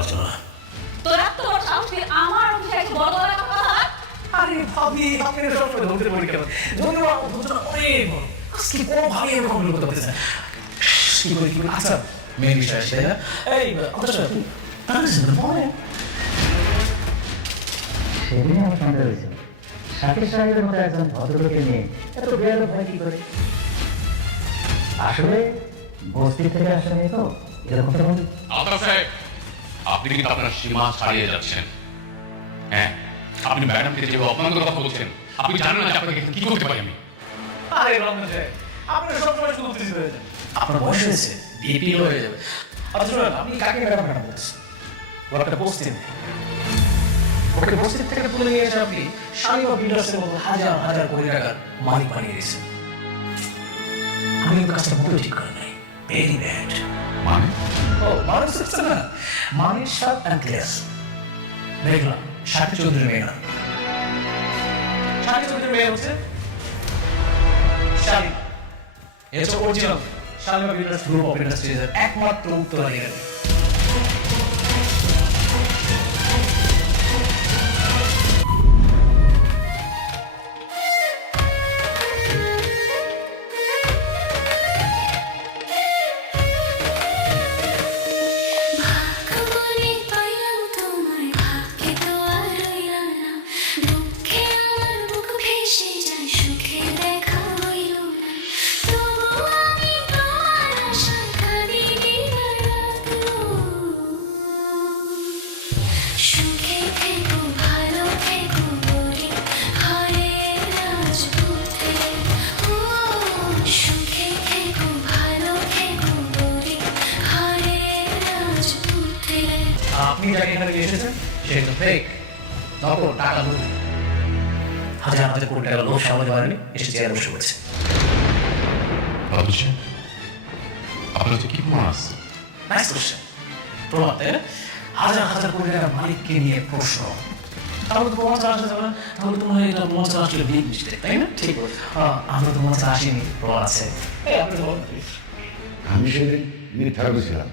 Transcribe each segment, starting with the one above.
আলোচনা। তোরা তো সাহস দিয়ে আমার অফিসে এসে বড় বড় কথা বল। আরে ভাবি, আপনি সবসময় ধরতে পারি কেন? যদিও আমার ঘটনা অনেক বড়, আজকে কোনোভাবেই আমি কমপ্লিট করতে পারতেছি না। কি করি আচ্ছা, মেন বিষয় আসে, তাই না? এই সেদিন আমার সন্দেহ হয়েছিল, শাকির সাহেবের মতো একজন ভদ্রলোকে নিয়ে এত বেয়াদব হয় কি করে? আসলে বস্তি থেকে আসা মেয়ে তো এরকমটা বলি। আলতাফ সাহেব, আপনি কিন্তু আপনার সীমা ছাড়িয়ে যাচ্ছেন। হ্যাঁ, আপনি ম্যাডামকে যে অপমানকর কথা বলছেন, আপনি জানেন না যে আপনাকে কি করতে পারি আমি। আরে রমজান সাহেব, আপনি সবসময় শুধু উত্তেজিত হয়ে যান। আপনার বয়স হয়েছে, বিপি হয়ে যাবে। আচ্ছা শুনুন, আপনি কাকে ম্যাডাম বলছেন? ওর একটা বস্তি নেই, ওকে বস্তির থেকে তুলে নিয়ে এসে আপনি শালিমা বিল্ডার্সের মতো হাজার হাজার কোটি টাকার মালিক বানিয়ে দিয়েছেন। আমি কিন্তু কাজটা মোটেও ঠিক করে নাই, ভেরি ব্যাড। মানে মানে বুঝতে না, মানে শার্ট অ্যান্ড ক্লিয়ার। দেখলাম শাকির চৌধুরীর মেয়ে না, শাকির চৌধুরীর মেয়ে হচ্ছে শালিমা। এটা হচ্ছে original Shalima builders group of ইন্ডাস্ট্রিজের একমাত্র উত্তরাধিকারী। আপনি যাকে এখানে নিয়ে এসেছেন সে একদম ফেক, নকল, টাকা লোক। হাজার হাজার কোটি টাকা লোক সামলাতে পারেনি, এসে চেয়ারে বসে পড়েছে। আপনার কি প্রমাণ আছে? Nice question. প্রমাণ, তাই না? হাজার হাজার কোটি টাকার মালিককে নিয়ে প্রশ্ন, তাহলে তো প্রমাণ ছাড়া আসা যাবে না। তাহলে তো মনে হয় এটা প্রমাণ ছাড়া আসলে বিগ মিস্টেক, তাই না? ঠিক বলছি। আমরা তো প্রমাণ ছাড়া আসিনি, প্রমাণ আছে। আমি সেদিন মিথ্যা বলেছিলাম,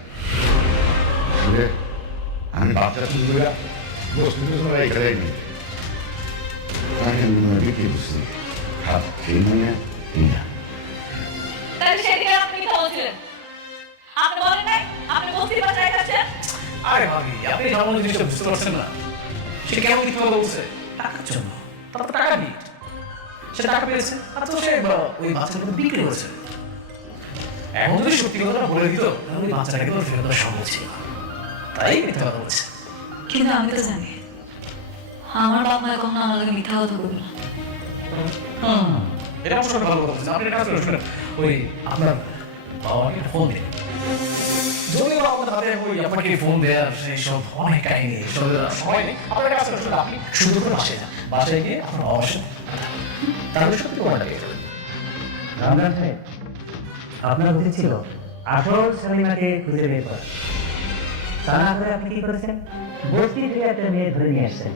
আমি বাচ্চা চুলগুলা এখানে নি আমি কি বুঝছি খাপ খেয়ে নিয়ে না। তাহলে সেদিকে আপনি কি বলছিলেন? আপনি বলেন নাই আপনি বস্তির বাসায় আছেন? আরে ভাবি, আপনি যেমন জিনিসটা বুঝতে পারছেন না, সে কেমন কিছু কথা বলছে টাকার জন্য। তার তো টাকা নেই, সে টাকা পেয়েছে আর তো সে ওই বাচ্চাটাকে বিক্রি করেছে। এখন যদি সত্যি কথাটা বলে দিত তাহলে ওই বাচ্চাটাকে তো ফেরত দেওয়া সম্ভব ছিল, তাই মিথ্যা কথা বলছে। কিন্তু আমি তো জানি আমার বাপ মা কখনো আমার লাগে মিথ্যা কথা বলবে না। এটা অবশ্য ভালো কথা বলছেন। আপনি একটা কাজ করুন, ওই আপনার বাবাকে ফোন দিন। যদিও আমাদের হাতে ওই আপনাকে ফোন দেওয়ার সেই সব অনেক কাহিনী, সময় নেই। আপনার কাজ করুন, আপনি শুধু করে বাসায় যান, বাসায় গিয়ে আপনার অবশ্যই তাহলে সত্যি কোনটা পেয়ে যাবেন। রমজান সাহেব, আপনার উচিত ছিল আসল শালিমাকে খুঁজে বের করা। তা না করে আপনি কি করেছেন? বস্তি থেকে একটা মেয়ে ধরে নিয়ে আসছেন।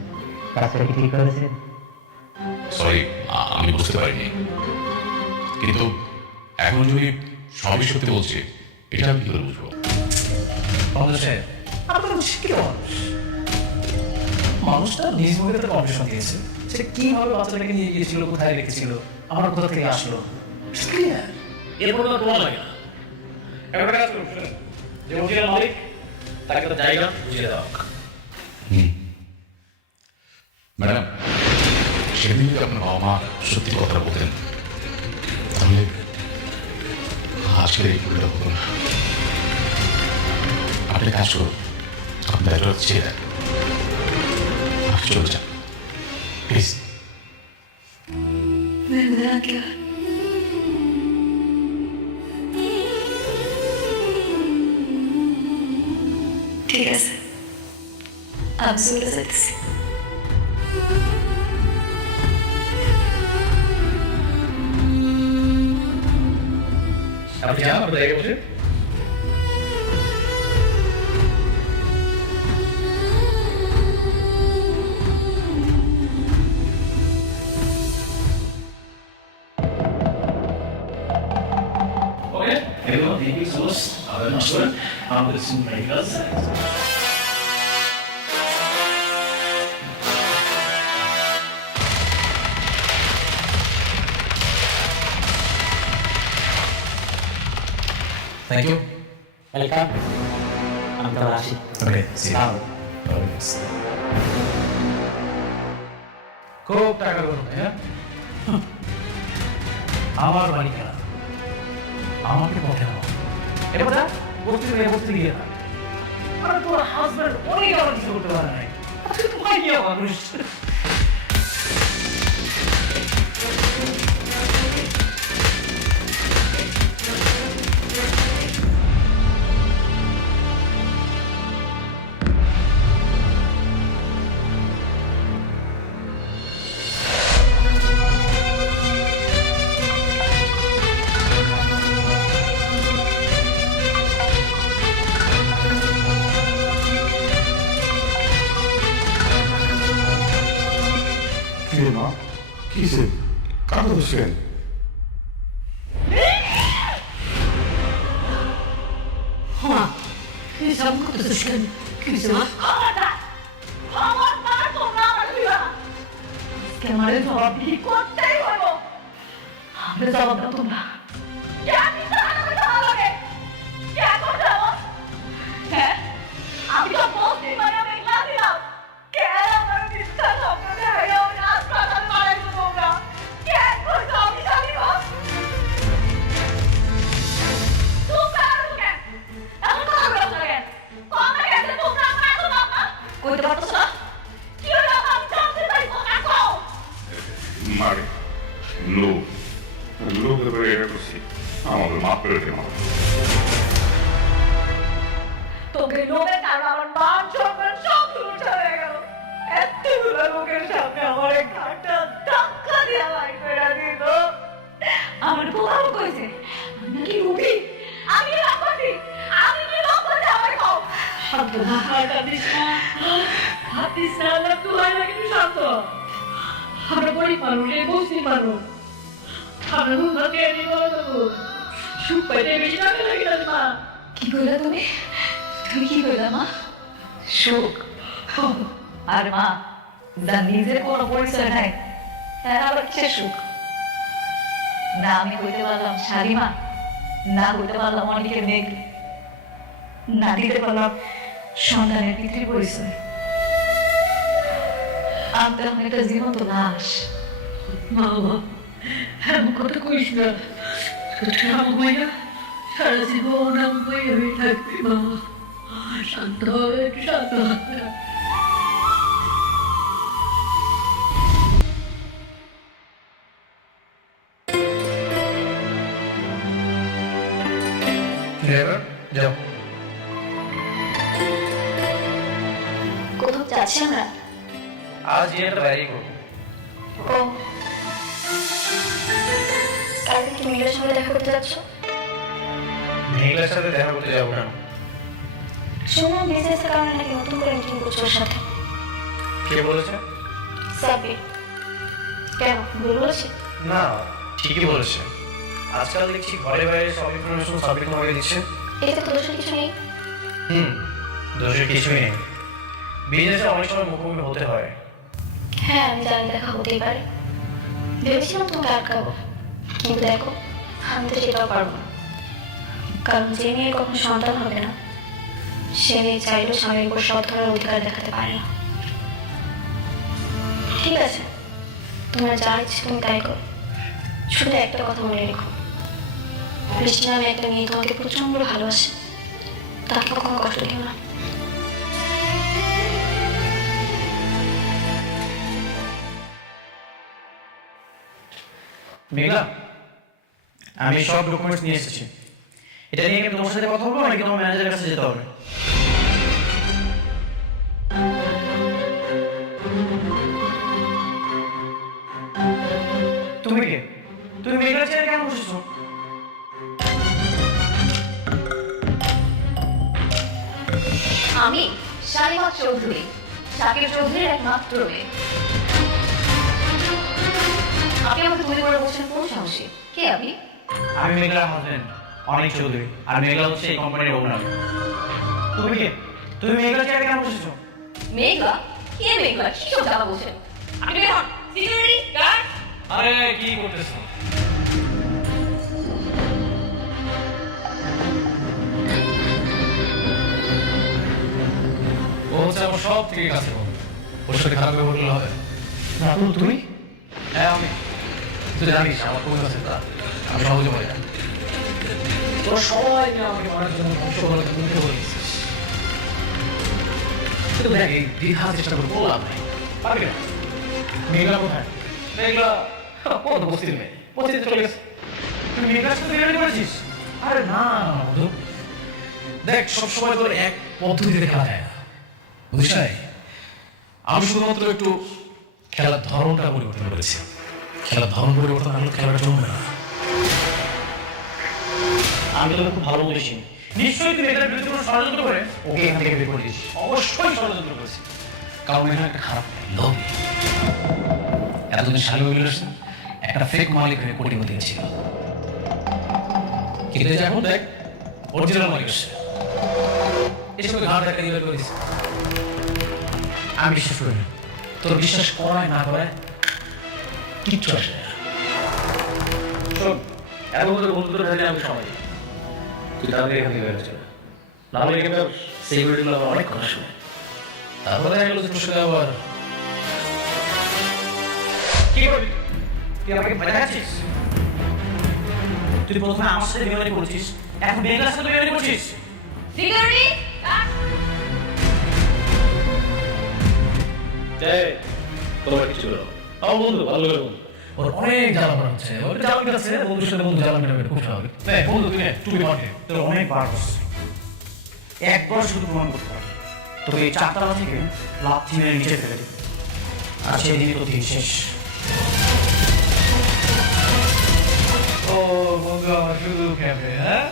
কাজটা কি ঠিক করেছেন? সরি, আমি বুঝতে পারিনি। কিন্তু এখন যদি সবই সত্যি বলছি, এটা আমি কি করে বুঝবো? রমজান সাহেব, আপনার শিক্ষিত মানুষ, মানুষটা নিজ মুখে তার কনফেশন দিয়েছে, সে কিভাবে বাচ্চাটাকে নিয়ে গিয়েছিল, কোথায় রেখেছিল, আমার কোথা থেকে আসলো, ক্লিয়ার। এরপর তো প্রমাণ লাগে না। একটা কাজ করুন, যে অরিজিনাল মালিক তাকে তো জায়গা বুঝিয়ে দেওয়া। ম্যাডাম, সেদিন যদি আপনার বাবা মা সত্যি কথাটা বলতেন তাহলে আজকের এই ভুলটা হতো না। আপনি কাজ করুন, আপনি দায়িত্বটা ছেড়ে দেন, আপনি চলে যান প্লিজ। ঠিক আছে, আমি চলে যাইতেছি। আপনি যান, আপনার জায়গায় বসে। Okay, everyone, thank you so much. I'm not sure. I'm with some medicals. Thank you. Welcome. আমি তাহলে আসি। ওকে, সি খুব টাকা করবে, হ্যাঁ? আমার বাড়ি কেনা, আমাকে পথে নাও। এটা কথা বসতে গিয়ে না। আরে তোর হাজব্যান্ড অনেক আমার কিছু করতে পারে নাই, আজকে তোমার গিয়ে মানুষ। কি রে মা, কিসে কাঁদো দোষেন? মা হিসাব করতেছিস কেন? কিছু মা খবরদার! খবরদার তোমরা আমার দিবা! ক্যামেরায় জবাব কি করতেই হলো? আমাদের জবাব দাও তোমরা। কেন মিথ্যা কথা বলতে ভালো লাগে? কেন করতে যাবো? হ্যাঁ? আমি তো বলছি মানে আমি না দিলাম। কেন আমার মিথ্যা স্বপ্ন দেখাইয়া ওই রাজপ্রাসাদ বানাইছো তোমরা? কেন করছো আমি জানি না? চুপ করো কেন? এমন কথা বলছো না কেন? তোমরা কেন তোমরা আমার এত বাপ না? কইতে পারছো না? কি হলো আমি জানতে চাই তোমরা কও? মারে লোকের করে এটা করছি, আমাদের মাফ করে দে মা। তোকে লোকের কারণে আমার মান সম্মান সব উঠে হয়ে গেল। এতগুলো লোকের সামনে আমার ঘাটটা ধাক্কা দিয়ে বাড়ি করে দিল। আমার পোলাও কইছে আমি কি রুবি? আমি কি রাখছি? আমি কি রাখছি আমার কও? শান্ত না, কাঁদিস না, কাঁদিস না, না তুই হয় না কিন্তু শান্ত। আমরা গরিব মানুষ, এই বস্তি মানুষ। আমরা দুধাকে এনে বলে দেবো। সুখ পাইতে বেশি টাকা লাগে না মা। কি কইলা তুমি? তুমি কি কইলা মা? সুখ। আর মা যা নিজের কোনো পরিচয় নাই তার আবার কিসের সুখ? না আমি হইতে পারলাম শালিমা, না হইতে পারলাম অনেকের মেঘ, না দিতে পারলাম সন্তানের পিতৃ পরিচয়। আমি তো এখন একটা জীবন্ত লাশ। মা এমন কথা কইস না। তুই আমার মাইয়া সারা জীবন আমার মাইয়া হয়ে থাকবি মা। শান্ত হবে, একটু শান্ত হবে। ড্রাইভার যাও। কোথাও যাচ্ছি আমরা? আজ একটা বাইরে করবো। ও কালকে কি মিলের সঙ্গে দেখা করতে যাচ্ছ? মেঘলার সাথে দেখা করতে যাবো কেন? শুনলাম বিজনেসের কারণে নাকি নতুন করে মিটিং করছো ওর সাথে। কে বলেছে? সাব্বির। কেন ভুল বলেছি? না, ঠিকই বলেছে। আজকাল দেখছি ঘরে বাইরে সব ইনফরমেশন সাবমিট তোমাকে দিচ্ছে। এতে তো দোষের কিছু নেই। দোষের কিছুই নেই। বিজনেসে অনেক সময় মুখোমুখি হতে হয়। হ্যাঁ আমি জানি দেখা হতেই পারে। ভেবেছিলাম তোমাকে আটকাবো, কিন্তু দেখো আমি তো সেটাও পারবো না। কারণ যে মেয়ের কখনো সন্তান হবে না সে মেয়ে চাইলেও স্বামীর উপর সব ধরনের অধিকার দেখাতে পারে না। ঠিক আছে, তোমার যা ইচ্ছে তুমি তাই করো, শুধু একটা কথা মনে রেখো, বৃষ্টি নামে একটা মেয়ে তোমাকে প্রচন্ড ভালোবাসে, তাকে কখনো কষ্ট দিও না। মেঘলা, আমি সব ডকুমেন্টস নিয়ে এসেছি। এটা নিয়ে কি তোমার সাথে কথা বলবো নাকি তোমার ম্যানেজারের কাছে যেতে হবে? তুমি কে? তুমি মেঘলা চেয়ারে কেন বসেছো? আমি শালিমা চৌধুরী, শাকির চৌধুরীর একমাত্র মেয়ে। আপনি আমাকে গুলি করে বলছেন কোন সাহসী? কে আপনি? আমি মেঘলার হাজবেন্ড অনেক চৌধুরী, আর মেঘলা হচ্ছে এই কোম্পানির ওনার। তুমি কে? তুমি মেঘলা চেয়ারে কেন বসেছো? মেঘলা? কে মেঘলা? কি সব জ্বালা বলছেন? আপনি বের হন। Security guard. আরে কি করতেছো? হচ্ছে আমার সব থেকে কাছে বন্ধু। ওর সাথে খারাপ ব্যবহার করলে হবে? রাতুল তুমি? হ্যাঁ আমি। তুই জানিস আমার কোন আছে তা আমি সহজে পাই না। তোরা সবাই মিলে আমাকে মারার জন্য ধ্বংস করার জন্য উঠে পড়ে গেছিস। কিন্তু দেখ এই দ্বিধা চেষ্টা করে বললাম নাই, পারবি না। মেঘলা কোথায়? মেঘলা ও তো বস্তির মেয়ে, বস্তিতে চলে গেছে। তুই মেঘলার সাথে বিরিয়ানি করেছিস? আরে না বন্ধু, দেখ সবসময় তোর এক পদ্ধতিতে খেলা যায় না, বুঝিস নাই? আমি শুধুমাত্র একটু খেলার ধরনটা পরিবর্তন করেছি। খেলার ধরন পরিবর্তন না হলে খেলাটা জমবে না। আমি তোকে খুব ভালো বলেছি, নিশ্চয়ই তুই এটার বিরুদ্ধে কোনো ষড়যন্ত্র করে ওকে এখান থেকে বের করে দিস। অবশ্যই ষড়যন্ত্র করেছি, কারণ এখানে একটা খারাপ লোক এতদিন শালী হয়ে গেলেন, একটা ফেক মালিক হয়ে কোটিপতি ছিল। কিন্তু এই যে এখন দেখ অরিজিনাল মালিক এসছে, এসে ঘাট দেখা দিয়ে বের করে দিচ্ছে। আমি বিশ্বাস করি না, তোর বিশ্বাস করায় না করায় কিচ্ছু আসে না। শোন, এখন তোর বন্ধুদের ভেবে আমি সময় দিই, তুই তাদের এখান থেকে বেরোচ্ছে না হলে এখানে সিকিউরিটিগুলো আবার অনেক কথা শুনে। তারপরে দেখা গেল যে তোর সাথে আবার কি করবি? তুই আমাকে ভয় দেখাচ্ছিস? তুই প্রথমে আমার সাথে বিমানি করছিস, এখন মেঘলার সাথে বিমানি করছিস। সিকিউরিটি তোমার কিছু বলো। আমার বন্ধু ভালো করে বন্ধু, ওর অনেক জ্বালা পড়া হচ্ছে, ওর জ্বালা মেটাচ্ছে, বন্ধুর সাথে বন্ধু জ্বালা মেটাবে, খুব স্বাভাবিক। বন্ধু তুই টুপি মাঠে তোর অনেক বার করছিস, একবার শুধু প্রমাণ করতে পারি, তোকে এই চারতলা থেকে লাথি মেরে নিচে ফেলে দিবে, আর সেদিনই তো দিন শেষ। ও বন্ধু আমার শুধু খাবে, হ্যাঁ?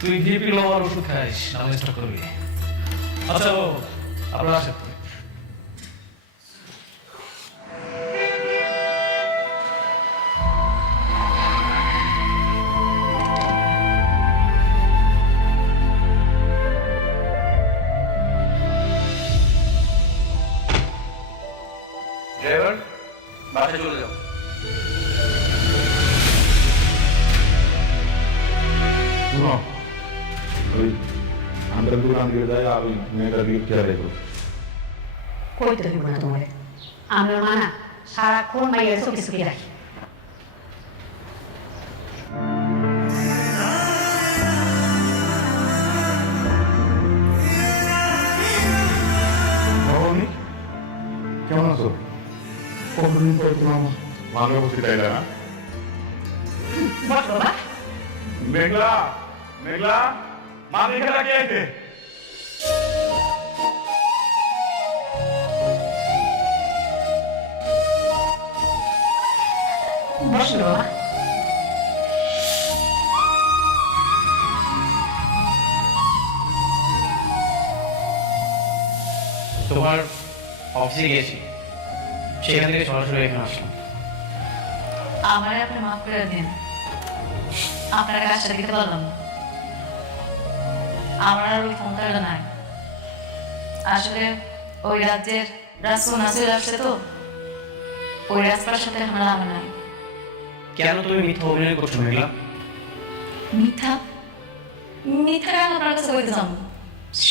তুই বিপি লওয়ার ওষুধ খাইস, নাম চেষ্টা করবি। আচ্ছা ও আপনার আসে ড্রাইভার, বাসায় চলে যাও। ওই আমাদের দোকান দিয়ে যায় আর ওই মেয়েটার দিকে খেয়াল রেখো। কইতে হইব না তোমারে, আমরা মানা সারাক্ষণ মাইয়ের চোখে চোখে রাখি। কেমন আছো? কতদিন পরে তোমার ভালো উপস্থিত আইলা না? বস বাবা, মেঘলা, মেঘলা, মা মেঘলা কে আছে? বস বাবা। তোমার অফিসে গিয়েছি, সেখান থেকে সরাসরি এখানে আসলাম। আমার আপনি মাফ করে দিন, আপনার কাজটা দিতে পারলাম না। আমার আর ওই ক্ষমতাটা নাই। আসলে ওই রাজ্যের রাজকুমার নাসির আসছে তো, ওই রাজপার সাথে আমার নামে নাই। কেন তুমি মিথ্যা অভিনয় করছো মেঘলা? মিথ্যা মিথ্যা কেন আপনার কাছে বলতে যাবো?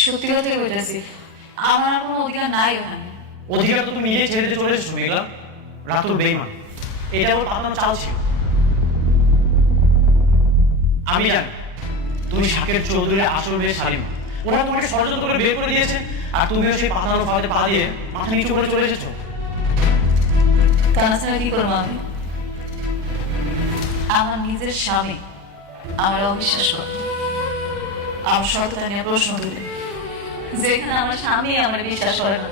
সত্যি কথা বলতেছি, আমার আর কোনো অধিকার নাই ওখানে। অধিকার তো তুমি নিজেই ছেড়ে দিয়ে চলে এসেছো মেঘলা। রাতুল বেইমান, এটা ওর পাতানো চাল ছিল। আমি জানি তুমি শাকের চৌধুরীর আসল মেয়ে শালিমা, ওরা তোমাকে ষড়যন্ত্র করে বের করে দিয়েছে, আর তুমিও সেই পাতানো ফাঁদে পা দিয়ে মাথা নিচু করে চলে এসেছো। তাছাড়া কি করবো আমি? আমার নিজের স্বামী আমার অবিশ্বাস করে, আমার সততা নিয়ে প্রশ্ন তুলে, যেখানে আমার স্বামী আমার বিশ্বাস করে না,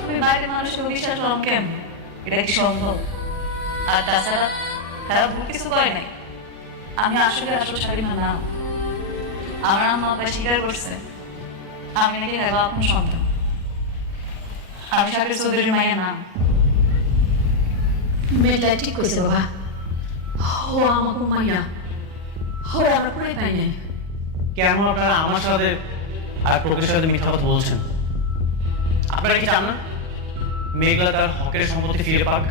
তুমি বাইরে মানুষকে বিশ্বাস করো কেমন? এটা কি সম্ভব? আর তাছাড়া তারা ভুল কিছু করে নাই। আমি আসলে শালিমা না, আমার আম্মা আব্বা স্বীকার করছে আমি নাকি তার আপন সন্তান। আমি শাকের চৌধুরীর মায়ের নাম। মেয়েটা ঠিক কইছে বাবা, ও আমাকে মাইয়া, ও আমরা পুরাই পাই নাই। কেন আপনারা আমার সাথে আর প্রকাশের সাথে মিথ্যা কথা বলছেন? আপনারা কি চান না মেঘলা তার হকের সম্পত্তি ফিরে পাক?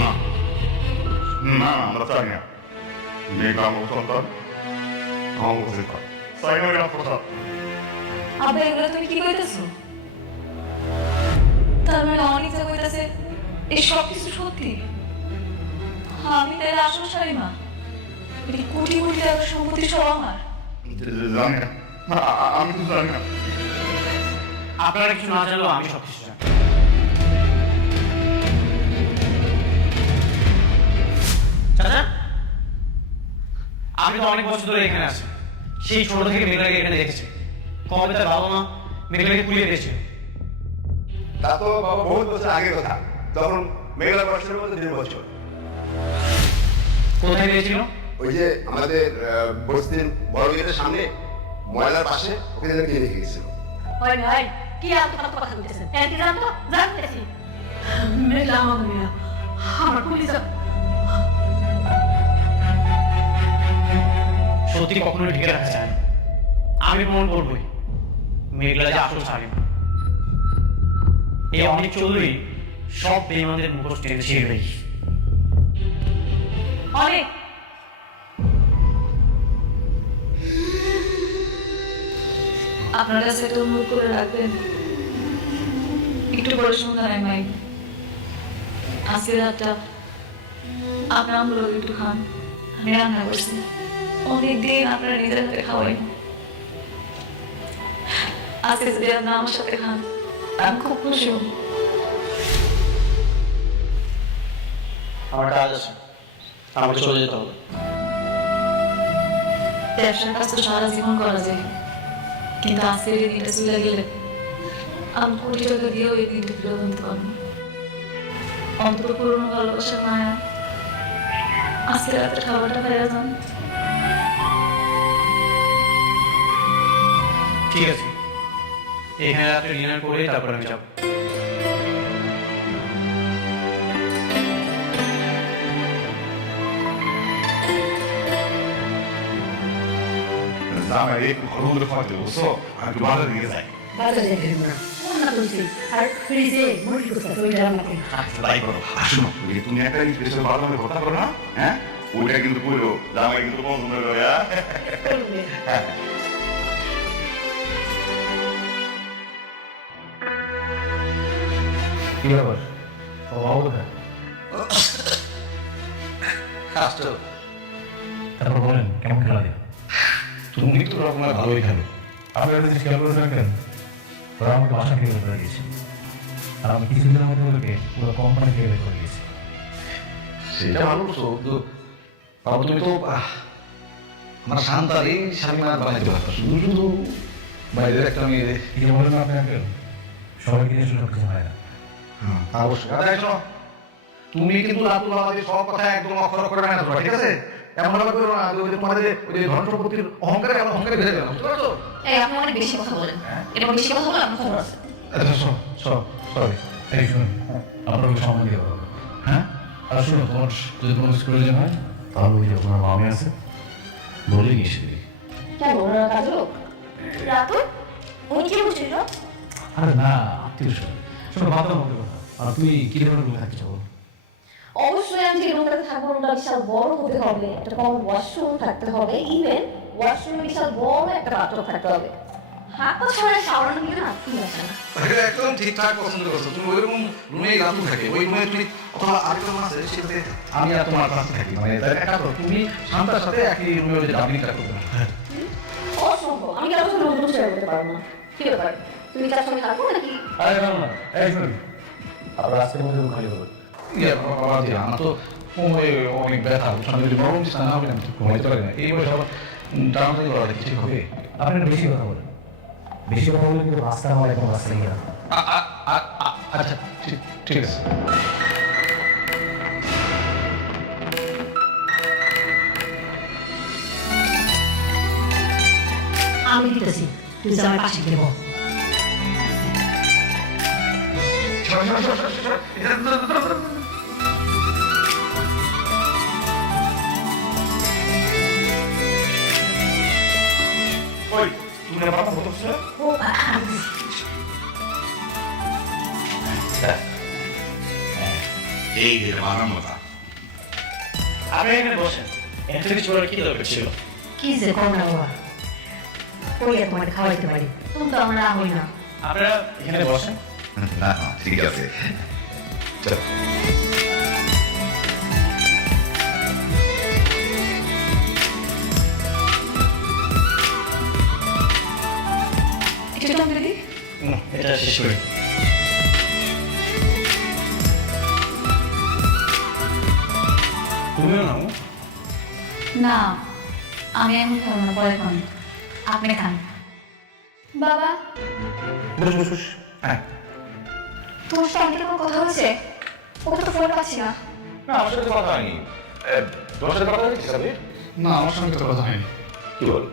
না না, আমরা চাই না। মেঘলা আমার সন্তান, আমার উপস্থিত চাই না। আব্বা এগুলো তুমি কি কইতেছো? তার মানে অনেক যা কইতাছে এই সব কিছু সত্যি। আমি তাহলে আসল শালিমা, এই কোটি কোটি টাকার সম্পত্তি সব আমার। জানি না, আমি তো জানি না। আপনারা কিছু না জানলেও আমি সব কিছু জানি। চাচা, আমি তো অনেক বছর ধরে এখানে আছি, সেই ছোট থেকে মেঘলাকে এখানে দেখেছি। কবে তার বাবা মা মেঘলাকে কুলিয়ে দিয়েছে। তা তো বাবা বহুত বছর আগের কথা, তখন মেঘলা বছরের মধ্যে 1.5 বছর। কোথায় দিয়েছিল? ওই যে আমাদের বস্তির বড় গেটের সামনে ময়লার পাশে ওকে যেন কিনে রেখে গেছিল। ওই ভাই কি আর তোমার কথা বলতেছেন? এন্টি জানতো জানতেছি মেলা মামিয়া আমার পুলিশ সত্যি কখনোই ঢেকে রাখা যায় না। আমি প্রমাণ করবই মেঘলা যে আসল শালিমা। এই অনেক চৌধুরী সব বেঈমানদের মুখোশ টেনে ছিঁড়বেই। অনেক আপনার কাছে একটা অনুরোধ করে রাখবেন, একটু পরে সন্ধ্যা নাই মাই আজকে রাতটা আপনার আমগুলো একটু খান। আমি রান্না করছি, অনেকদিন আপনারা নিজের হাতে খাওয়াই না। আজকে যদি আপনার আমার সাথে খান আমি খুব খুশি হব। আমার কাজ আছে, আমাকে চলে যেতে হবে। ব্যবসার কাজ তো সারা জীবন করা যায়, কিন্তু আজকের এই দিনটা চলে গেলে আমি কোটি টাকা দিয়েও এই দিনটা ফিরে আনতে পারবো না। অন্তত পুরোনো ভালোবাসার মায়া আজকে রাতের খাবারটা খাইয়া যান। ঠিক আছে, এখানে রাত্রে ডিনার করে তারপর আমি যাবো। জামাই একটু ঘর মধ্যে খাওয়াতে বসো, আমি একটু বাজারে দিয়ে যাই। বাজারে যাই না না বলছি আর ফ্রিজে মুরগি কোথা ওই রান্না করি। তাই করো। আসুন, ওই যে তুমি একটা স্পেশাল বাদামে ভর্তা করো না, হ্যাঁ ওইটা কিন্তু পুরো জামাই কিন্তু পছন্দ করে। হ্যাঁ কি ব্যাপার? ও বাবু কোথায়? তারপর বলেন কেমন খেলা দিন? তুমি তো রকমের ভালোই খেলো। আপনার একটা জিনিস খেয়াল করে রাখেন, ওরা আমাকে বাসা থেকে বের করে দিয়েছে, আর আমি কিছুদিনের মধ্যে ওদেরকে পুরো কোম্পানি থেকে বের করে দিয়েছি। সেটা ভালো করছো, কিন্তু বাবা তুমি তো আমার শান্তারে শালিমা বানাইতে পারতো, শুধু শুধু বাইরের একটা মেয়ে। কি যে বলেন আপনি আঙ্কেল, সবাইকে নিয়ে সব কিছু হয় না। অবশ্যই আরে শোনো, তুমি কিন্তু রাতুল আমাদের সব কথা একদম অক্ষর অক্ষরে মেনে ধরো, ঠিক আছে? এমন ভাবে করো না যে তোমাদের ওই ধন সম্পত্তির অহংকারে আমার অহংকারে ভেঙে গেলাম, বুঝতে পারছো? এই আপনি অনেক বেশি কথা বলেন, এরকম বেশি কথা বলে আপনার খবর আছে। আচ্ছা সরি, এই শুনুন, আপনাকে সম্মান দিয়ে বলবো, হ্যাঁ? আর শুনো, তোমার যদি কোনো কিছু প্রয়োজন হয় তাহলে ওই যে তোমার মামি আছে, বলে গিয়ে এসে দিবি। কেন ওরা কাজ লোক রাতুল উনি কি বুঝছিল? আরে না, আত্মীয় স্বজন, শোনো ভাতার মধ্যে কথা। আর তুই কি ধরনের রুমে থাকছিস বল? অবশ্যই আমি যে রুমটাতে থাকবো রুমটা বিশাল বড় হতে হবে, একটা কমন ওয়াশরুম থাকতে হবে, ইভেন ওয়াশরুমে বিশাল বড় একটা বাথরুম থাকতে হবে। হাত পা ছড়ায় শাওয়ার নিয়ে না ঠিক আছে না? একদম ঠিকঠাক পছন্দ করছো তুমি। ওইরকম রুমে রাতুল থাকে, ওই রুমে তুমি অথবা আরেকটা রুম আছে সেটাতে আমি আর তোমার পাশে থাকি, মানে তাই একটা করো, তুমি শান্তার সাথে একই রুমে ওই যে ডাবলিংটা করবে। অসম্ভব, আমি কারোর সাথে রুম শেয়ার করতে পারবো না। কি ব্যাপার, তুমি তার সঙ্গে থাকবো নাকি? আরে না, এই শুনুন, আপনার আজকের মধ্যে রুম খালি করবেন। বাবা দিয়ে আমার তো অনেক ব্যথা, সামনে যদি নরম দিস না হবে না, আমি তো ঘুমাইতে পারি না। এই বয়সে আবার টানাটানি করা ঠিক হবে? আপনি একটু বেশি কথা বলেন, বেশি কথা বললে কিন্তু রাস্তা আমার একদম রাস্তা গিয়ে রাখবো। আচ্ছা ঠিক আছে। আমি দিতেছি, তুই আমার পাশে গিয়ে বল। ওই তুমি আমার কথা বলছো? ও এই যে মানার মতো। আপনি এখানে বসেন, এর থেকে ছোড়ার কি দরকার ছিল? কি যে কর না বাবা, কই আর তোমার খাওয়াইতে পারি, তুমি তো আমার হই না। আপনারা এখানে বসেন, না ঠিক আছে চল একটু টান দিদি। এটা শেষ করি। তুমিও নাও। না, আমি এখন খাবো না, পরে খান। আপনি খান। বাবা, বস বস বস। হ্যাঁ তোমার সাথে আন্টির কোনো কথা হয়েছে? ওকে তো ফোন পাচ্ছি না। না আমার সাথে কথা হয়নি তোমার সাথে কথা হয়েছে সাবির? না, আমার সঙ্গে তো কথা হয়নি। কি বল?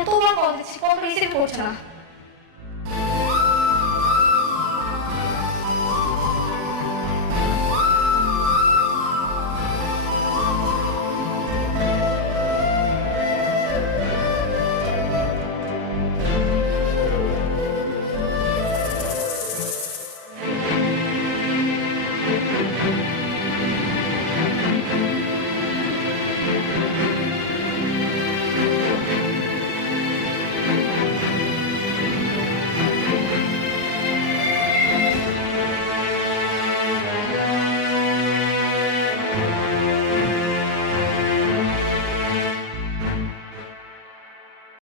এতবার কল দিচ্ছি, কল রিসিভ করছে না।